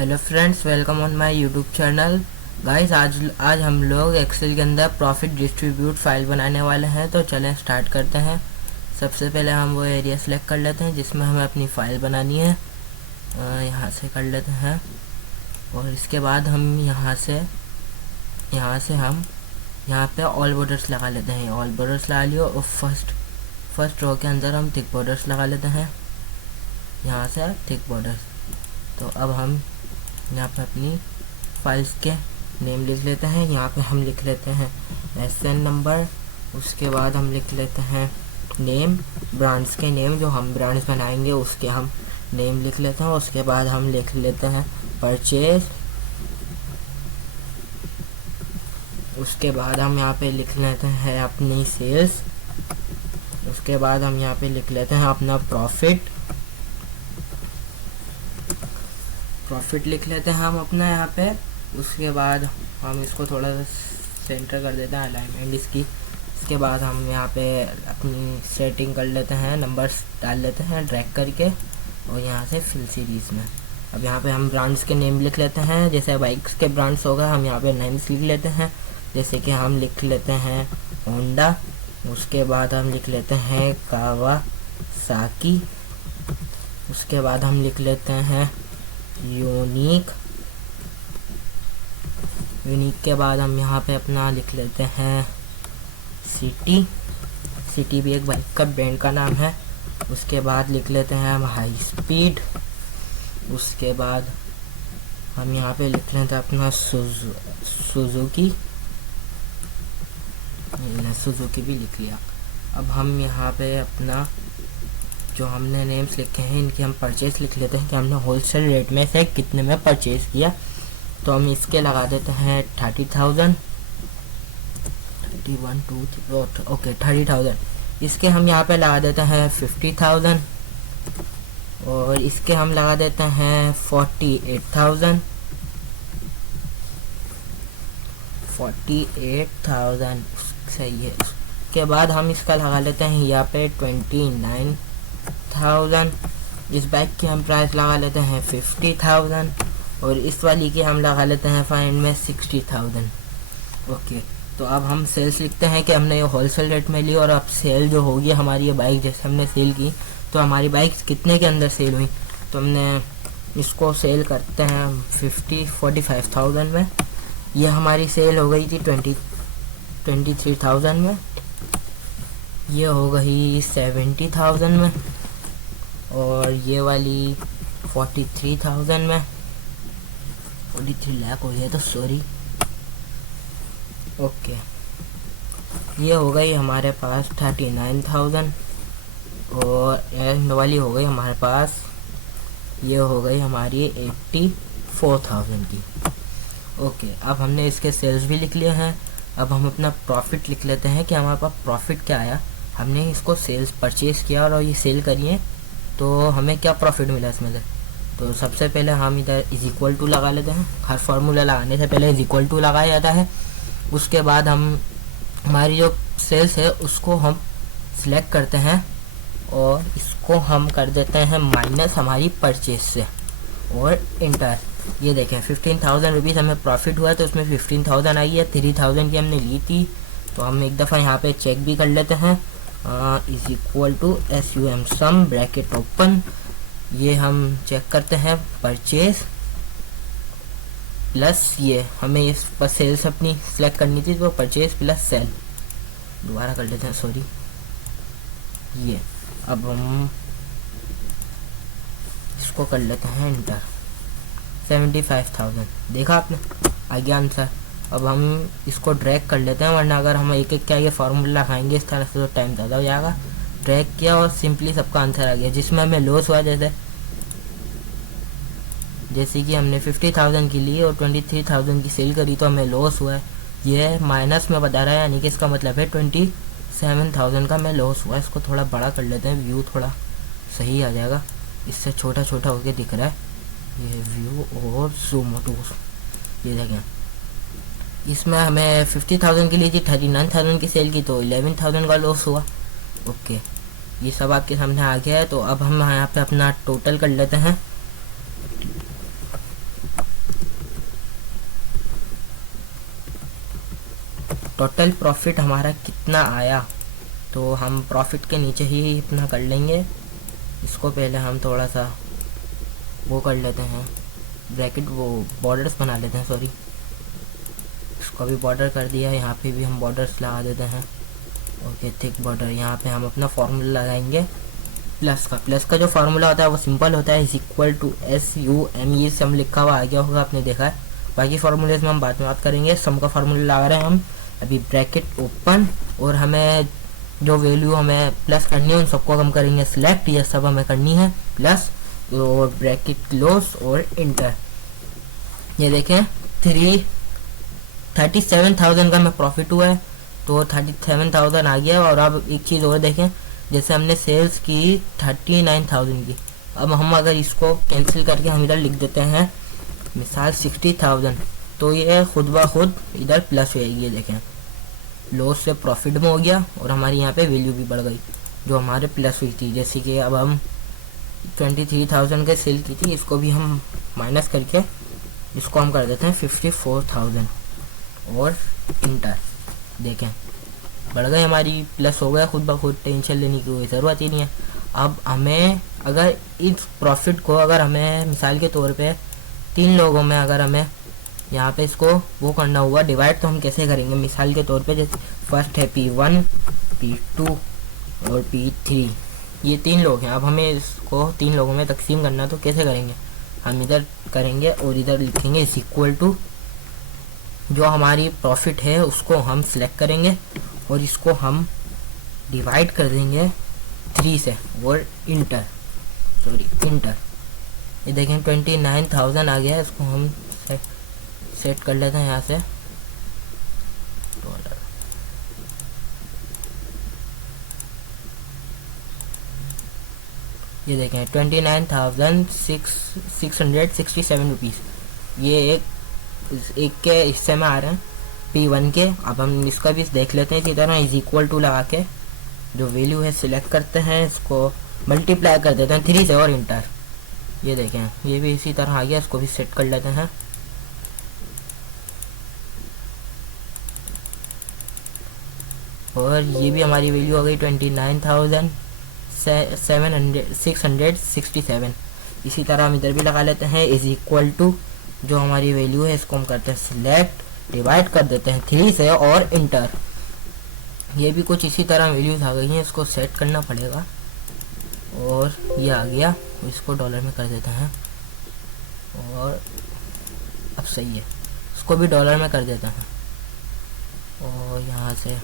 Hello friends, welcome on my YouTube channel. Guys, आज हम लोग एक्सेल के अंदर प्रॉफिट डिस्ट्रीब्यूट फाइल बनाने वाले हैं। तो चलें स्टार्ट करते हैं। सबसे पहले हम वो एरिया सेलेक्ट कर लेते हैं जिसमें हमें अपनी फ़ाइल बनानी है। यहाँ से कर लेते हैं और इसके बाद हम यहाँ से हम यहाँ पे ऑल बॉर्डर्स लगा लेते हैं। ऑल बॉर्डर्स लगा लियो और फर्स्ट रो के अंदर हम थिक बॉर्डर्स लगा लेते हैं। यहाँ से थिक बॉर्डर्स। तो अब हम यहाँ पे अपनी फाइल्स के नेम लिख लेते हैं। यहाँ पे हम लिख लेते हैं SN नंबर। उसके बाद हम लिख लेते हैं नेम, ब्रांड्स के नेम, जो हम ब्रांड्स बनाएंगे उसके हम नेम लिख लेते हैं। उसके बाद हम लिख लेते हैं परचेज। उसके बाद हम यहाँ पे लिख लेते हैं अपनी सेल्स। उसके बाद हम यहाँ पे लिख लेते हैं अपना प्रॉफिट लिख लेते हैं हम अपना यहाँ पे। उसके बाद हम इसको थोड़ा सा सेंटर कर देते हैं, अलाइनमेंट इसकी। इसके बाद हम यहाँ पे अपनी सेटिंग कर लेते हैं, नंबर्स डाल लेते हैं ड्रैग करके और यहाँ से फिल सीरीज़ में। अब यहाँ पे हम ब्रांड्स के नेम लिख लेते हैं। जैसे बाइक्स के ब्रांड्स होगा हम यहाँ पे नेम्स लिख लेते हैं। जैसे कि हम लिख लेते हैं होंडा। उसके बाद हम लिख लेते हैं कावासाकी। उसके बाद हम लिख लेते हैं यूनिक के बाद हम यहाँ पे अपना लिख लेते हैं सिटी भी एक बाइक का ब्रांड का नाम है। उसके बाद लिख लेते हैं हम हाई स्पीड। उसके बाद हम यहाँ पे लिख लेते हैं अपना सुजुकी भी लिख लिया। अब हम यहाँ पे अपना जो हमने नेम्स लिखे हैं इनकी हम परचेज लिख लेते हैं कि हमने होलसेल रेट में से कितने में परचेज किया। तो हम इसके लगा देते हैं 30,000। 31 2 3 ओके 30,000। इसके हम यहाँ पे लगा देते हैं 50,000 और इसके हम लगा देते हैं 48,000। 48,000 सही है। उसके बाद हम इसका लगा लेते हैं यहाँ पे 29,000। इस बाइक की हम प्राइस लगा लेते हैं 50,000 और इस वाली की हम लगा लेते हैं फाइन में 60,000। ओके, तो अब हम सेल्स लिखते हैं कि हमने ये होलसेल रेट में ली और अब सेल जो होगी हमारी ये बाइक जैसे हमने सेल की तो हमारी बाइक कितने के अंदर सेल हुई। तो हमने इसको सेल करते हैं 45,000 में। ये हमारी सेल हो गई थी 23,000 में। ये हो गई 70,000 में और ये वाली 43,000 में। 43 लाख हो गया तो सॉरी। ओके, ये हो गई हमारे पास 39,000 और एंड वाली हो गई हमारे पास, ये हो गई हमारी 84,000 की। ओके, अब हमने इसके सेल्स भी लिख लिए हैं। अब हम अपना प्रॉफिट लिख लेते हैं कि हमारे पास प्रॉफिट क्या आया। हमने इसको सेल्स परचेज़ किया और ये सेल करिए तो हमें क्या प्रॉफिट मिला इसमें से। तो सबसे पहले हम इधर इज इक्वल टू लगा लेते हैं। हर फार्मूला लगाने से पहले इज इक्वल टू लगाया जाता है। उसके बाद हम हमारी जो सेल्स है उसको हम सिलेक्ट करते हैं और इसको हम कर देते हैं माइनस हमारी परचेज से और इंटर। ये देखें 15,000 रुपीज़ हमें प्रॉफिट हुआ तो उसमें 15,000 आई है। 3,000 की हमने ली थी तो हम एक दफ़ा यहाँ पे चेक भी कर लेते हैं। Is equal to SUM sum bracket open. ये हम चेक करते हैं परचेज प्लस ये हमें इस पर सेल्स अपनी सेलेक्ट करनी थी तो परचेज प्लस सेल। दोबारा कर लेते हैं सॉरी। ये अब हम इसको कर लेते हैं इंटर। 75,000 देखा आपने, आ गया आंसर। अब हम इसको ड्रैग कर लेते हैं वरना अगर हम एक एक क्या ये फार्मूला लगाएंगे इस तरह से तो टाइम ज़्यादा हो जाएगा। ड्रैग किया और सिंपली सबका आंसर आ गया। जिसमें हमें लॉस हुआ जैसे कि हमने 50,000 की ली और 23,000 की सेल करी तो हमें लॉस हुआ है। ये माइनस में बता रहा है यानी कि इसका मतलब है 27,000 का हमें लॉस हुआ है। इसको थोड़ा बड़ा कर लेते हैं, व्यू थोड़ा सही आ जाएगा। इससे छोटा छोटा होके दिख रहा है ये व्यू और जूम टू। ये देखें इसमें हमें 50,000 की ली थी, 39,000 की सेल की तो 11,000 का लॉस हुआ। ओके, ये सब आपके सामने आ गया है। तो अब हम यहाँ पे अपना टोटल कर लेते हैं। टोटल प्रॉफिट हमारा कितना आया, तो हम प्रॉफिट के नीचे ही इतना कर लेंगे। इसको पहले हम थोड़ा सा वो कर लेते हैं, ब्रैकेट वो बॉर्डर्स बना लेते हैं, सॉरी, इसको भी बॉर्डर कर दिया। यहाँ पे भी हम बॉर्डर्स लगा देते हैं। Okay, thick border. यहाँ पे हम अपना फॉर्मूला लगाएंगे प्लस का जो फार्मूला होता है वो सिंपल होता है, इज इक्वल टू SUM, ये सम लिखा हुआ आ गया होगा, आपने देखा है। बाकी फार्मूलेज में हम बाद में बात करेंगे। सम का फार्मूला लगा रहे हैं हम अभी, ब्रैकेट ओपन, और हमें जो वैल्यू हमें प्लस करनी है उन सबको हम करेंगे सिलेक्ट, ये सब हमें करनी है प्लस, और ब्रैकेट क्लोज और इंटर। ये देखें 37,000 का हमें प्रॉफिट हुआ है, तो 37,000 आ गया। और अब एक चीज़ और देखें, जैसे हमने सेल्स की 39,000 की, अब हम अगर इसको कैंसिल करके हम इधर लिख देते हैं मिसाल 60,000, तो ये खुद ब खुद इधर प्लस हो जाएगी। ये देखें, लॉस से प्रॉफिट में हो गया और हमारी यहाँ पे वैल्यू भी बढ़ गई जो हमारे प्लस हुई थी। जैसे कि अब हम 23,000 के सेल की थी, इसको भी हम माइनस करके इसको हम कर देते हैं 54,000 और इंटर। देखें बढ़ गए, हमारी प्लस हो गया खुद ब खुद, टेंशन लेने की कोई ज़रूरत ही नहीं है। अब हमें अगर इस प्रॉफिट को अगर हमें मिसाल के तौर पे 3 लोगों में अगर हमें यहाँ पे इसको वो करना हुआ डिवाइड, तो हम कैसे करेंगे। मिसाल के तौर पे जैसे फर्स्ट है P1, P2 और P3, ये 3 लोग हैं। अब हमें इसको 3 लोगों में तकसीम करना, तो कैसे करेंगे, हम इधर करेंगे और इधर लिखेंगे इज इक्वल टू, जो हमारी प्रॉफिट है उसको हम सिलेक्ट करेंगे और इसको हम डिवाइड कर देंगे 3 से और इंटर। ये देखें 29,000 आ गया है, इसको हम सेट कर लेते हैं यहाँ से डॉलर। ये देखें 29,667 रुपीज़, ये एक के हिस्से में आ रहे हैं P1 के। अब हम इसका भी देख लेते हैं इसी तरह, इज इक्वल टू लगा के जो वैल्यू है सिलेक्ट करते हैं, इसको मल्टीप्लाई कर देते हैं 3 से और इंटर। ये देखें ये भी इसी तरह आ गया, इसको भी सेट कर लेते हैं। और ये भी हमारी वैल्यू हो गई 29,667। इसी तरह हम इधर भी लगा लेते हैं इज इक्वल टू, जो हमारी वैल्यू है इसको हम करते हैं सिलेक्ट, डिवाइड कर देते हैं 3 से और इंटर। ये भी कुछ इसी तरह वैल्यूज आ गई हैं, इसको सेट करना पड़ेगा। और ये आ गया, इसको डॉलर में कर देते हैं और अब सही है, इसको भी डॉलर में कर देते हैं। और यहाँ से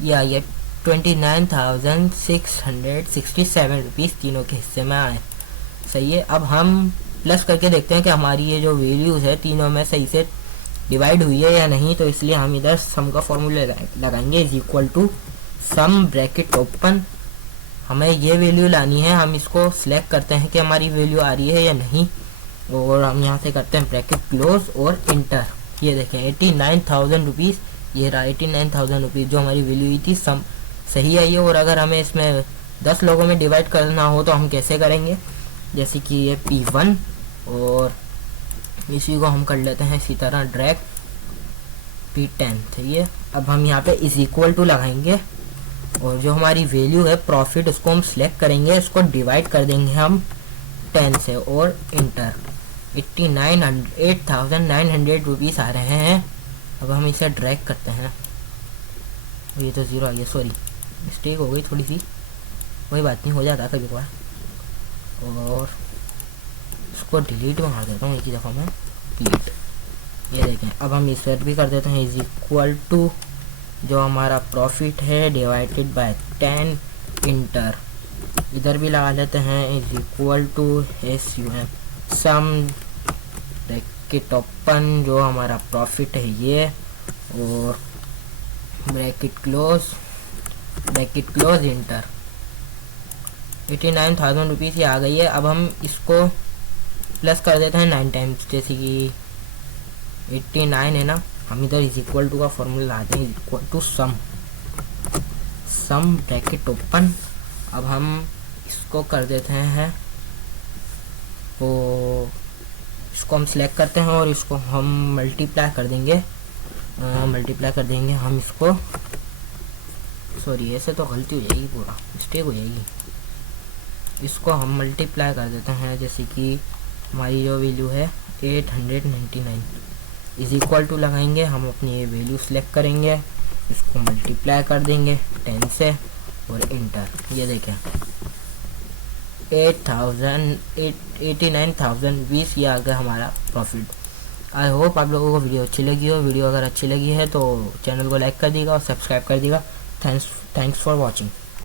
ये आ गया 29,667 रुपीज़, तीनों के हिस्से में आए। सही है। अब हम प्लस करके देखते हैं कि हमारी ये जो वैल्यूज़ है तीनों में सही से डिवाइड हुई है या नहीं, तो इसलिए हम इधर सम का फॉर्मूला लगाएंगे is equal to sum bracket open. हमें ये वैल्यू लानी है, हम इसको सिलेक्ट करते हैं कि हमारी वैल्यू आ रही है या नहीं, और हम यहाँ से करते हैं ब्रैकेट क्लोज और इंटर। ये देखें 89,000 रुपीज़, ये रहा 89,000 रुपीज़ जो हमारी वैल्यू हुई थी, सम सही है ये। और अगर हमें इसमें 10 लोगों में डिवाइड करना हो तो हम कैसे करेंगे, जैसे कि ये P1 और इसी को हम कर लेते हैं इसी तरह ड्रैग P10। सही है। अब हम यहाँ पे इज इक्वल टू लगाएंगे और जो हमारी वैल्यू है प्रॉफिट उसको हम सिलेक्ट करेंगे, इसको डिवाइड कर देंगे हम 10 से और इंटर। 8,900 रुपीज़ आ रहे हैं। अब हम इसे ड्रैग करते हैं, ये तो 0 आ गया, सॉरी मिस्टेक हो गई थोड़ी सी, कोई बात नहीं, हो जाता कभी कभार। और इसको डिलीट में मार देता हूँ एक ही दफ़ा में, डिलीट। ये देखें अब हम इस भी कर देते हैं इज इक्वल टू, जो हमारा प्रॉफिट है डिवाइडेड बाय 10 इंटर। इधर भी लगा लेते हैं is equal to SUM sum bracket open, जो हमारा प्रॉफिट है ये, और ब्रैकेट क्लोज इंटर। 89,000 रुपीज़ ही आ गई है। अब हम इसको प्लस कर देते हैं 9 टाइम्स, जैसे कि 89 है ना, हम इधर इज इक्वल टू का फॉर्मूला लाते हैं, is equal to sum bracket open. अब हम इसको कर देते हैं, तो इसको हम सिलेक्ट करते हैं और इसको हम मल्टीप्लाई कर देंगे मल्टीप्लाई कर देंगे हम इसको, सॉरी ऐसे तो गलती हो जाएगी, पूरा मिस्टेक हो जाएगी। इसको हम मल्टीप्लाई कर देते हैं, जैसे कि हमारी जो वैल्यू है 899 इज इक्वल टू लगाएंगे, हम अपनी ये वैल्यू सेलेक्ट करेंगे, इसको मल्टीप्लाई कर देंगे 10 से और इंटर। ये देखें 89,020 ये आ गया हमारा प्रॉफिट। आई होप आप लोगों को वीडियो अच्छी लगी हो। वीडियो अगर अच्छी लगी है तो चैनल को लाइक कर दीजिएगा और सब्सक्राइब कर दीजिएगा। Thanks for watching.